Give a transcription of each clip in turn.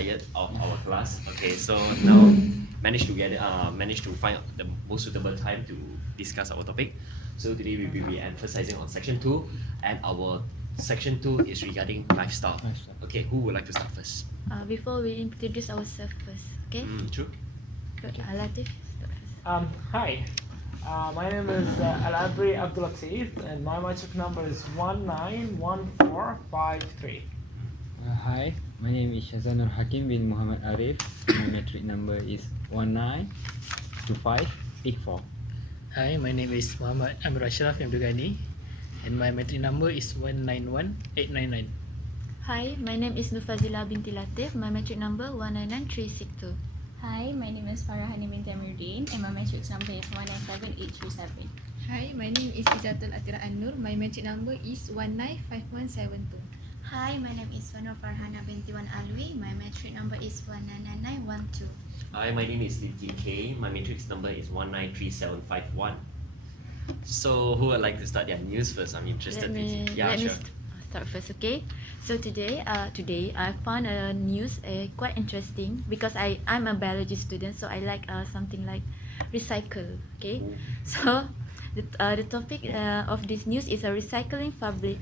tired of our class. Okay, so now managed to find the most suitable time to discuss our topic. So today we will be emphasizing on section 2, and our section 2 is regarding lifestyle. Okay, who would like to start first? Before we introduce ourselves first, okay? True. Good. Latif, start first. Hi, my name is Al-Abry and my metric number is 191453. Hi, my name is Shazanur Hakim bin Muhammad Arif. My metric number is 192584. Hi, my name is Muhammad Amir Ashraf Yamdugani, and my metric number is 191899. Hi, my name is Nufazila binti Latif. My metric number 199362. Hi, my name is Farahani bin Tamiruddin and my metric number is 197837. Hi, my name is Izzatul Atira An-Nur. My metric number is 195172. Hi, my name is Vanur Farhana binti Wan Alwi. My metric number is 199912. Hi, my name is Tim K. My matrix number is 193751. So who would like to start their news first? I'm interested. Let me start first, okay? So today I found a news quite interesting because I'm a biology student, so I like something like recycle. Okay, so the topic of this news is a recycling fabric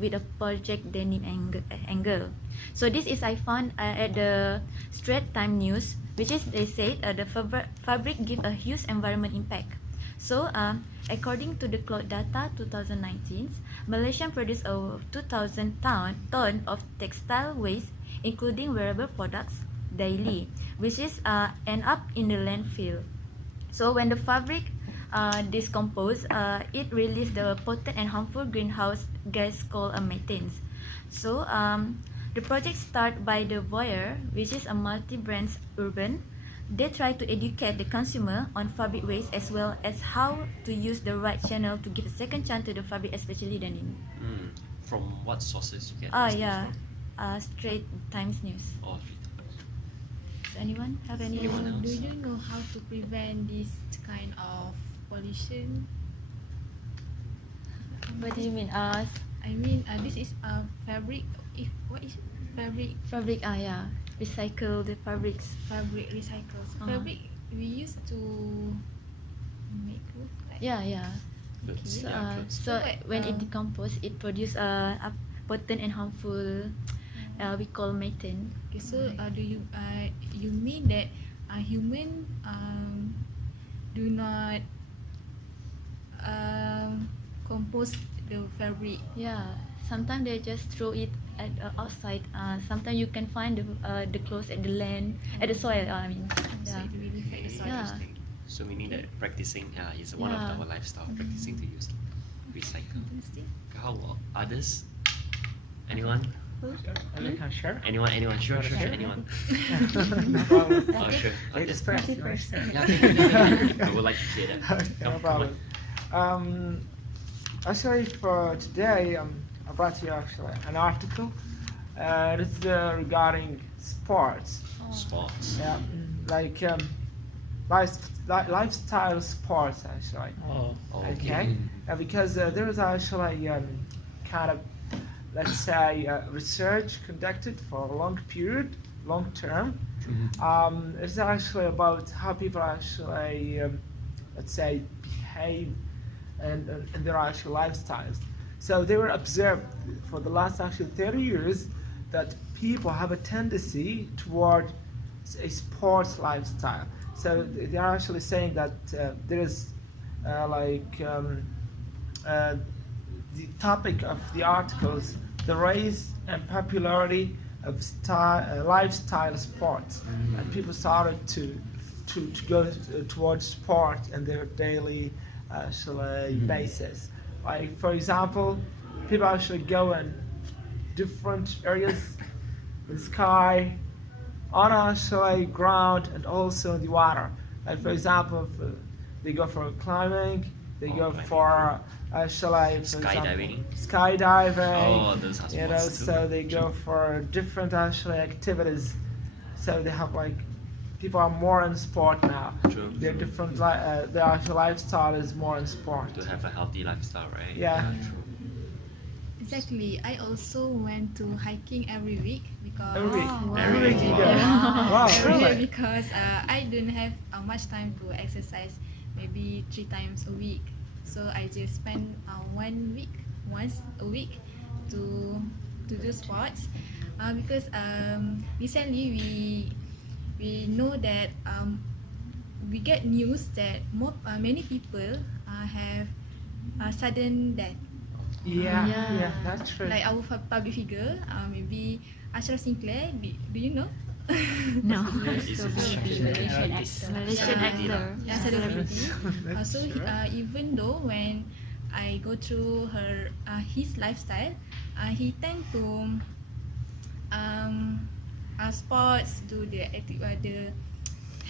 with a project denim angle. So this is I found at the Straits Times News, which is they said the fabric give a huge environment impact. So according to the cloud data 2019, Malaysia produced over 2,000 ton of textile waste, including wearable products, daily, which is end up in the landfill. So when the fabric decompose, it releases the potent and harmful greenhouse gas called methane. So the project started by the Voyeur, which is a multi-brand urban. They try to educate the consumer on fabric waste as well as how to use the right channel to give a second chance to the fabric, especially denim. From what sources you get? Straits Times News. Oh, Does anyone have any? Anyone else? Do you know how to prevent this kind of pollution? What do you mean? I mean, this is fabric. What is it? Fabric. Yeah. Recycle the fabrics. Fabric recycles. Fabric we used to make clothes. Like Yeah. Clothes, So, yeah, clothes. so when it decompose, it produce a potent and harmful. We call methane. Okay, so do you mean that human do not compost the fabric? Yeah. Sometimes they just throw it at outside. Sometimes you can find the clothes at the land, at the soil. I mean, So yeah. it really affect the soil. Yeah. So meaning that practicing is one of Yeah. our lifestyle, practicing to use recycle. Interesting. How about others? Anyone? Sure. Anyone? Sure. Anyone? No problem. Oh, sure. Ladies Okay. first. Yeah, I would like to hear that. No Come problem. Actually, for today, I brought you an article. This is regarding sports. on. Sports. Yeah, like lifestyle sports actually. Oh, Okay. Because there is actually kind of, let's say, research conducted for a long term. It's actually about how people actually, let's say, behave and their actual lifestyles. So they were observed for the last actually 30 years that people have a tendency toward a sports lifestyle. So they are actually saying that there is the topic of the articles, the rise and popularity of lifestyle sports, and people started to go towards sport in their daily basis. Like, for example, people actually go in different areas in the sky, on actually ground, and also in the water. Like, for example, if, they go for climbing, they go for Skydiving. skydiving. Oh, those are sports too. So they go for different actually activities. So they have like, people are more in sport now. True. Their different their actual lifestyle is more in sport. To have a healthy lifestyle, right? Yeah. True. Exactly. I also went to hiking every week because Every week. Wow. Every week you go. Wow. Wow, every week really? because I don't have much time to exercise. Maybe 3 times a week. So I just spend once a week, to do sports. Because recently we know that we get news that many people have sudden death. Yeah, Yeah. yeah, that's true. Like our public figure, maybe Ashraf Sinclair. Do you know? No. It's a Malaysian artist. actor. Malaysian Celebrity actor. lah. Yeah, celebrity. That's So true. even though when I go through his lifestyle, he tend to sports, do the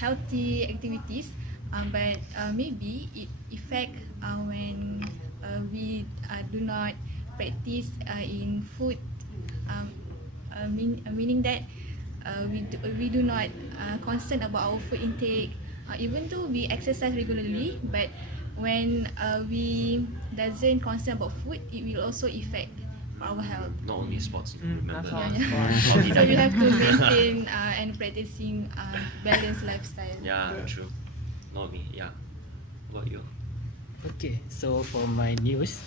healthy activities, but maybe it affect when we do not practice in food, meaning that we do not concern about our food intake, even though we exercise regularly, but when we doesn't concern about food, it will also affect our health. Not only sports, remember. That's all. Yeah. So you have to maintain and practicing balanced lifestyle. Yeah, true. Not me. Yeah. What about you? Okay, so for my news,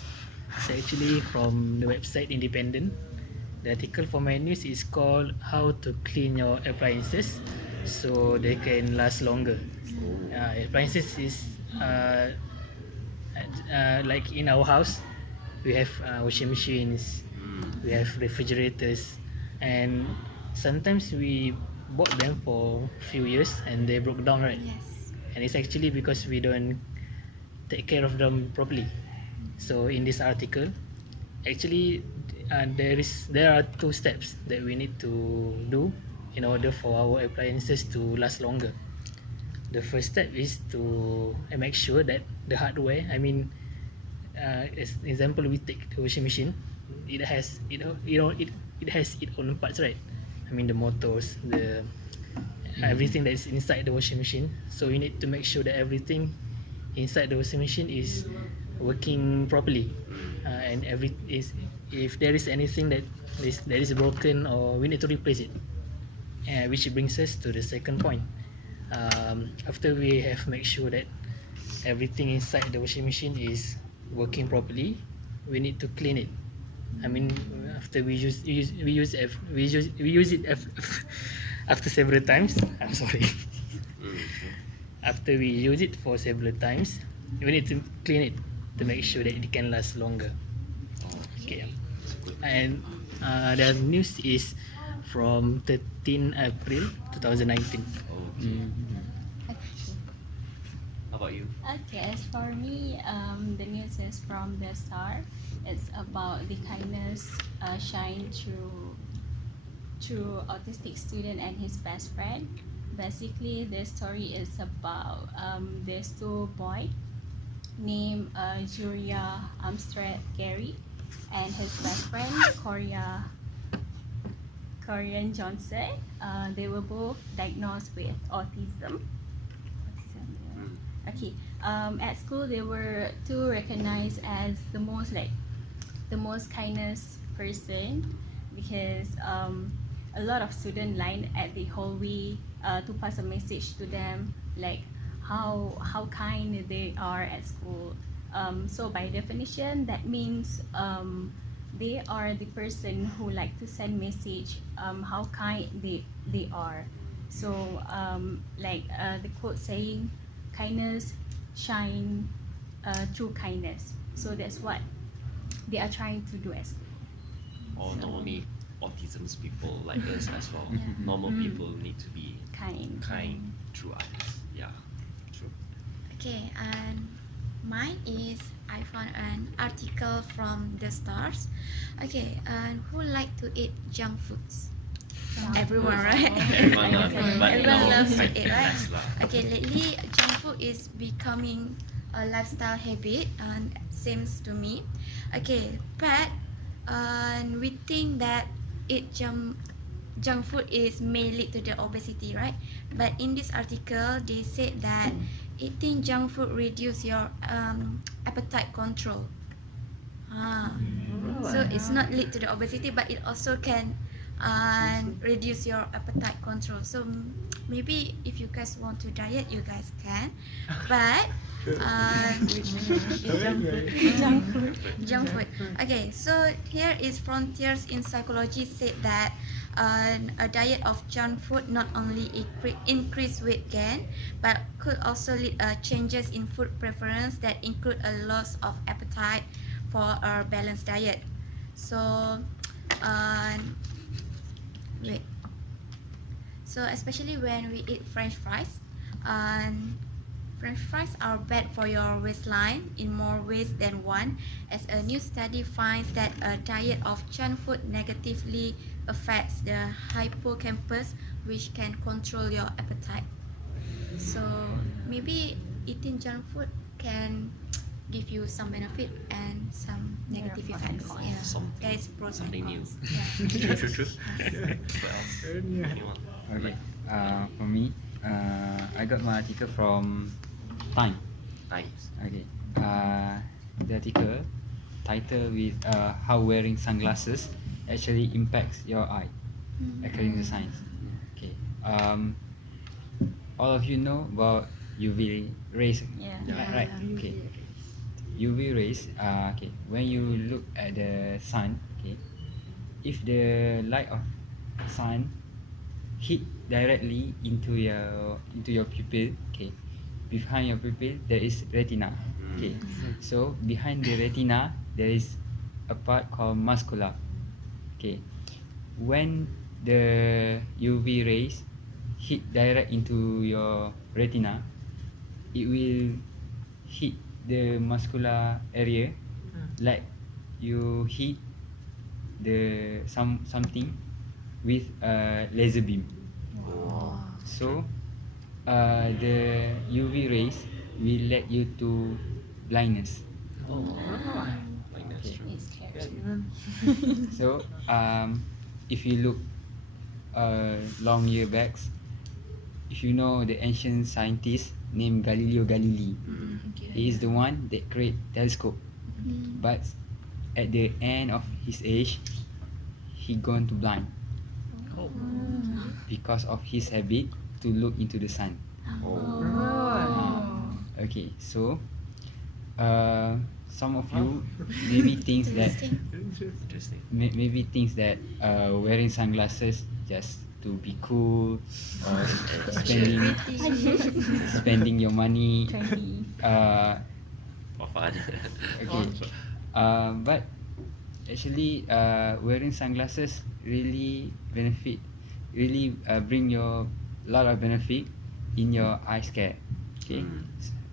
it's actually from the website Independent. The article for my news is called "How to Clean Your Appliances So They Can Last Longer." Appliances is like in our house, we have washing machines, we have refrigerators, and sometimes we bought them for a few years and they broke down, right? Yes. And it's actually because we don't take care of them properly. So in this article, actually there are 2 steps that we need to do in order for our appliances to last longer. The first step is to make sure that the hardware, as example, we take the washing machine, it has it has its own parts, right? I mean the motors, the everything that is inside the washing machine. So you need to make sure that everything inside the washing machine is working properly, and if there is anything that is broken, or we need to replace it. Which brings us to the second point. After we have made sure that everything inside the washing machine is working properly, we need to clean it. After we use it after several times. I'm sorry. After we use it for several times, we need to clean it to make sure that it can last longer. Okay. And the news is from 13 April 2019. How about you? Okay, as for me, the news is from the Star. It's about the kindness shine through autistic student and his best friend. Basically, the story is about this 2 boy named Julia Armstrong Gary and his best friend Korean Johnson. They were both diagnosed with autism. Okay. At school, they were 2 recognized as the most kindest person, because a lot of students lined at the hallway to pass a message to them, like how kind they are at school. So by definition, that means they are the person who like to send message how kind they are. So the quote saying, kindness shine through kindness. So that's what they are trying to do as Or not only autism's people like us as well. Yeah. Normal people need to be kind. through others. Yeah, true. Okay, and mine is I found an article from the Stars. Okay, and who like to eat junk foods? Everyone, right? Everyone loves it, but Everyone now loves to quite eat, right? less lah. Okay, lately junk food is becoming a lifestyle habit, and seems to me. Okay, but we think that eat junk food may lead to the obesity, right? But in this article, they said that eating junk food reduce your appetite control. Ah. So it's not lead to the obesity, but it also can reduce your appetite control. So maybe if you guys want to diet, you guys can, but Junk food. junk food. Okay, so here is Frontiers in Psychology said that a diet of junk food not only increase weight gain, but could also lead changes in food preference that include a loss of appetite for a balanced diet. So, wait. So especially when we eat French fries, French fries are bad for your waistline in more ways than one, as a new study finds that a diet of junk food negatively affects the hippocampus, which can control your appetite. So maybe eating junk food can give you some benefit and some negative effects. Yeah, Some- there is pros and something new. cons. Yeah. True. What else? Anyone? Okay. For me, I got my article from Time. Times. Okay. The article title with how wearing sunglasses actually impacts your eye, according to science. Okay. All of you know about UV rays, Yeah. right? Okay. UV rays. Okay. When you look at the sun, okay, if the light of sun hit directly into your pupil, okay, behind your pupil there is retina, okay. So behind the retina there is a part called muscula, okay. When the UV rays hit direct into your retina, it will hit the muscular area like you hit the something with a laser beam. So the UV rays will lead you to blindness. Like that's true. It's scary. Yeah, even So if you look long year backs, if you know the ancient scientist named Galileo Galilei, he is the one that create telescope. But at the end of his age, he gone to blind because of his habit to look into the sun. Okay, so some of you maybe thinks that Interesting. maybe thinks that wearing sunglasses just to be cool or spending your money. Trendy. For fun. Okay. But actually, wearing sunglasses really bring your lot of benefit in your eyes care. Okay,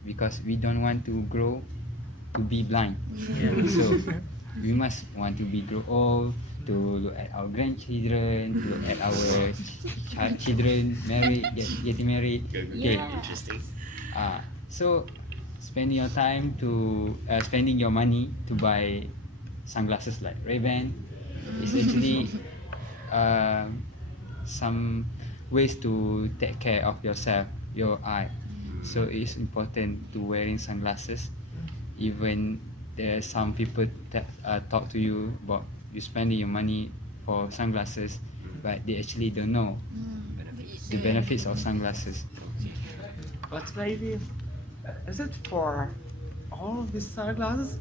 because we don't want to grow to be blind. So we must want to be grow old, to look at our grandchildren, to look at our children getting married. Okay. Interesting. So spending your time to spending your money to buy sunglasses like Ray-Ban is actually some ways to take care of yourself, your eye. So it's important to wearing sunglasses, even there some people talk to you about you spending your money for sunglasses, but they actually don't know the benefits of sunglasses. but maybe is it for all of these sunglasses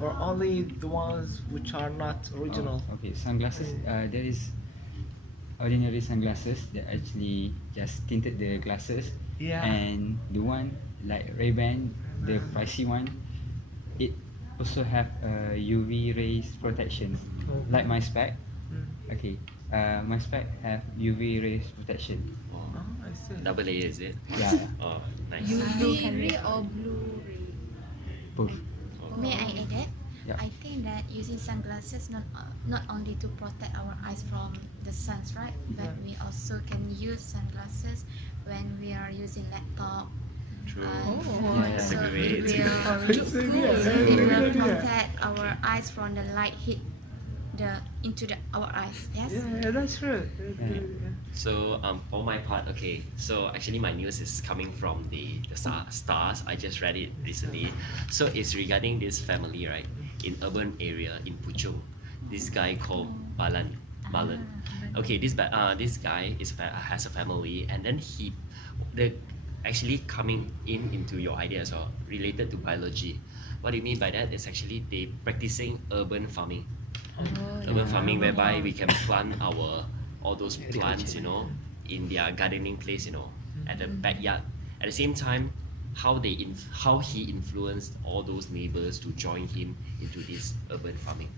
or only the ones which are not original? Okay, sunglasses. There is ordinary sunglasses that actually just tinted the glasses, Yeah. and the one like Ray-Ban, the pricey one, it also have a UV rays protection, like my spec. Okay, my spec have UV rays protection. Oh, I see. Double A, is it? Yeah, Oh, nice. UV ray or blue ray? both. May I add that? Yeah. I think that using sunglasses not only to protect our eyes from the suns, right? But we also can use sunglasses when we are using laptop. True. Phone, That's a so great it will, Very it will good idea. protect our eyes from the light hit into our eyes. Yes. Yeah, that's true. So for my part, okay. So actually my news is coming from the stars. I just read it recently. So it's regarding this family, right? in urban area in Puchong. This guy called Balan. Okay, this guy has a family, and then the actually coming into your idea as well, related to biology. What do you mean by that? It's actually they practicing urban farming. Urban farming whereby we can plant all those plants, in their gardening place, at the backyard. At the same time, how he influenced all those neighbors to join him into this urban farming.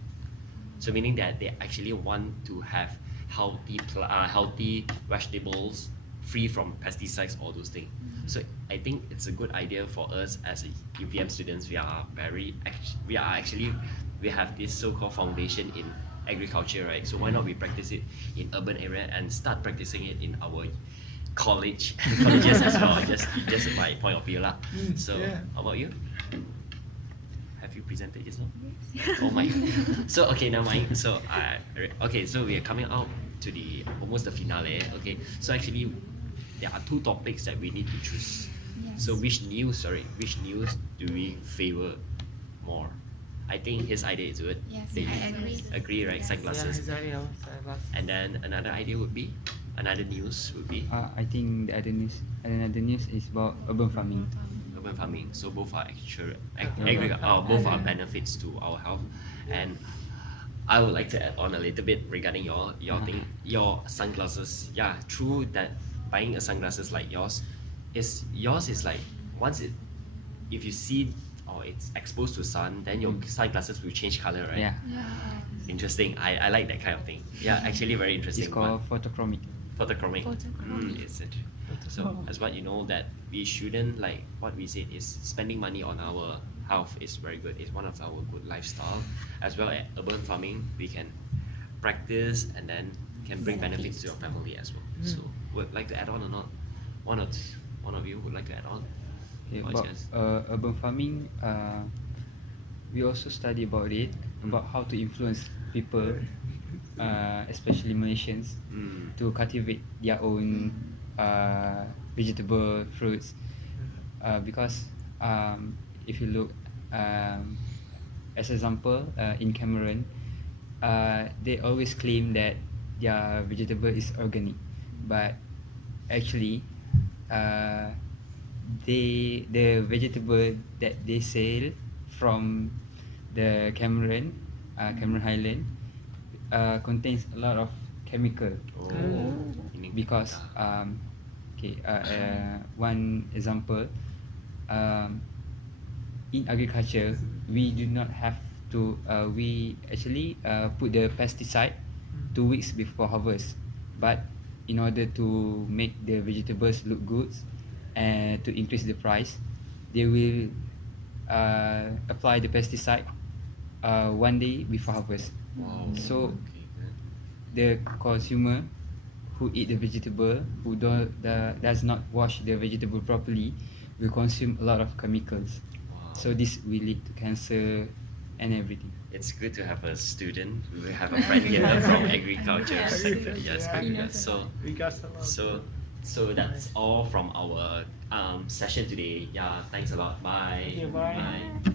So meaning that they actually want to have healthy vegetables, free from pesticides, all those things. So I think it's a good idea for us as UPM students. We have this so-called foundation in agriculture, right? So why not we practice it in urban area and start practicing it in our colleges as well? Just my point of view lah. So how about you? Have you presented just now? Oh my. So okay, now mind. So so we are coming out to almost the finale. Okay, so actually there are two topics that we need to choose. Yes. So which news do we favor more? I think his idea is good. Yes, They I agree. Agree, right? Yes. Sunglasses. Yeah, And then another news would be I think the another news is about urban farming. urban farming. So both are Yeah. both are benefits to our health. And I would like to add on a little bit regarding your sunglasses. Yeah, true that buying a sunglasses like yours is like if you see or it's exposed to sun, then your sunglasses will change color, right? Yeah, Interesting. I like that kind of thing. Yeah, actually very interesting. it's called photochromic. Photochromic. It's it. So as what you know that we shouldn't, like what we said is spending money on our health is very good. It's one of our good lifestyle. As well as urban farming, we can practice and then can bring benefits to your family as well. So would like to add on or not? One of you would like to add on? Yeah, What's about yours? urban farming, we also study about it, about how to influence people, especially Malaysians, to cultivate their own vegetable fruits. Because if you look, as example, in Cameroon, they always claim that their vegetable is organic, but actually, the vegetable that they sell from the Cameroon Highland contains a lot of chemical. Meaning- Because one example, in agriculture we do not have to we actually put the pesticide 2 weeks before harvest, but in order to make the vegetables look good and to increase the price, they will apply the pesticide 1 day before harvest. Wow. So Okay, good. the consumer who eat the vegetable, who does not wash the vegetable properly, will consume a lot of chemicals. Wow. So this will lead to cancer and everything. It's good to have a student. We have a friend here from agriculture sector. Yes, Yeah. good. So We got some. so that's all from our session today. Yeah, thanks a lot. Bye. Thank you, bye. Bye.